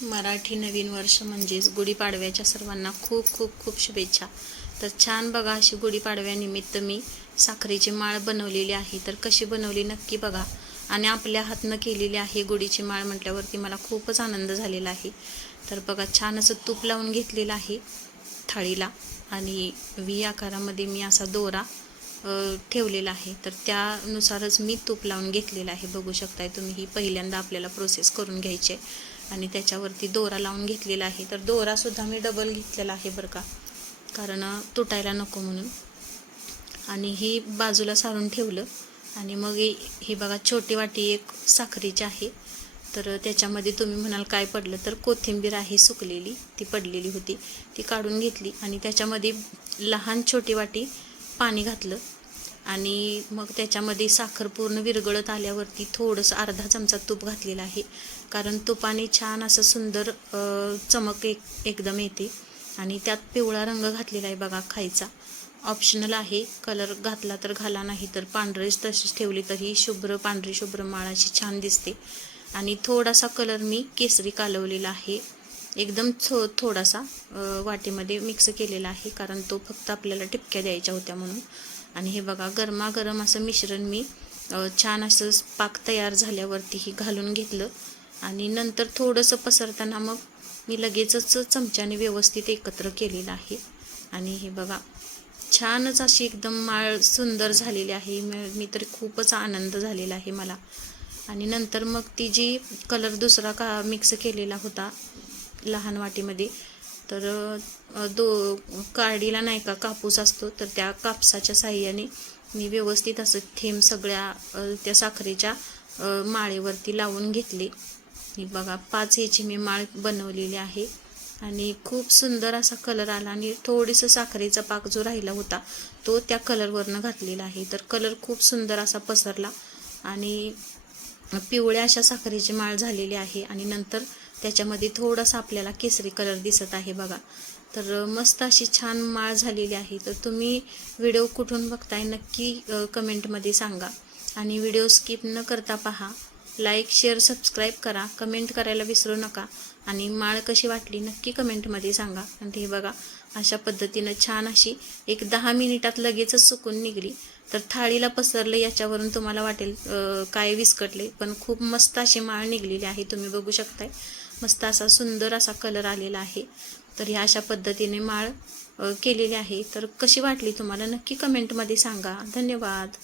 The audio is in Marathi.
मराठी नवीन वर्ष म्हणजेच गुढीपाडव्याच्या सर्वांना खूप खूप खूप शुभेच्छा। तर छान बघा, अशी गुढीपाडव्यानिमित्त मी साखरेची माळ बनवलेली आहे। तर कशी बनवली नक्की बघा, आणि आपल्या हातनं केलेली आहे गुढीची माळ म्हटल्यावरती मला खूपच आनंद झालेला आहे। तर बघा, छान असं तूप लावून घेतलेलं आहे थाळीला, आणि व्ही आकारामध्ये मी असा दोरा ठेवलेला आहे। तर त्यानुसारच मी तूप लावून घेतलेलं आहे। बघू शकताय तुम्ही, ही पहिल्यांदा आपल्याला प्रोसेस करून घ्यायची आहे। आणि त्याच्यावरती दोरा लावून घेतलेला आहे। तर दोरा सुद्धा मी डबल घेतलेला आहे बरं का, कारण तुटायला नको म्हणून। आणि ही बाजूला सारून ठेवलं, आणि मग ही बघा, छोटी वाटी एक साखरेची आहे। तर त्याच्यामध्ये तुम्ही म्हणाल काय पडलं, तर कोथिंबीर आहे सुकलेली, ती पडलेली होती, ती काढून घेतली आणि त्याच्यामध्ये लहान छोटी वाटी पाणी घातलं। आणि मग त्याच्यामध्ये साखर पूर्ण विरघळत आल्यावरती थोडंसं अर्धा चमचा तूप घातलेला आहे, कारण तुपाने छान असं सुंदर चमक एकदम येते। आणि त्यात पिवळा रंग घातलेला आहे बघा, खायचा, ऑप्शनल आहे, कलर घातला तर घाला, नाही तर पांढरीच तशीच ठेवली तरी शुभ्र पांढरी शुभ्र माळ अशी छान दिसते। आणि थोडासा कलर मी केसरी कालवलेला आहे, एकदम थोडासा वाटीमध्ये मिक्स केलेला आहे, कारण तो फक्त आपल्याला टिपक्या द्यायच्या होत्या म्हणून। आणि हे बघा, गरमागरम असं मिश्रण मी छान असं पाक तयार झाल्यावरती ही घालून घेतलं। आणि नंतर थोडंसं पसरताना मग मी लगेचच चमच्याने व्यवस्थित एकत्र केलेलं आहे। आणि हे बघा, छानच अशी एकदम माळ सुंदर झालेली आहे। मी तर खूपच आनंद झालेला आहे मला। आणि नंतर मग ती जी कलर दुसरा मिक्स केलेला होता लहान वाटीमध्ये, तर काडीला नाही का कापूस असतो, तर त्या कापसाच्या साह्याने मी व्यवस्थित असं थेंब सगळ्या त्या साखरेच्या माळेवरती लावून घेतले। ही बघा, 5 याची मी माळ बनवलेली आहे, आणि खूप सुंदर असा कलर आला। आणि थोडीसं साखरेचा पाक जो राहिला होता तो त्या कलरवरनं घातलेला आहे, तर कलर खूप सुंदर असा पसरला, आणि पिवळ्या अशा साखरेची माळ झालेली आहे। आणि नंतर त्याच्यामध्ये थोडासा आपल्याला केसरी कलर दिसत आहे बघा। तर मस्त अशी छान माळ झालेली आहे। तर तुम्ही व्हिडिओ कुठून बघताय नक्की कमेंटमध्ये सांगा, आणि व्हिडिओ स्किप न करता पहा, लाईक शेअर सबस्क्राईब करा, कमेंट करायला विसरू नका, आणि माळ कशी वाटली नक्की कमेंटमध्ये सांगा। आणि हे बघा, अशा पद्धतीनं छान अशी एक 10 मिनिटात लगेचच सुकून निघली। तर थाळीला पसरलं याच्यावरून तुम्हाला वाटेल काय विस्कटले, पण खूप मस्त अशी माळ निघलेली आहे, तुम्ही बघू शकताय। मस्त असा सुंदर असा कलर आलेला आहे। तर ह्या अशा पद्धतीने माळ केलेली आहे। तर कशी वाटली तुम्हाला नक्की कमेंटमध्ये सांगा। धन्यवाद।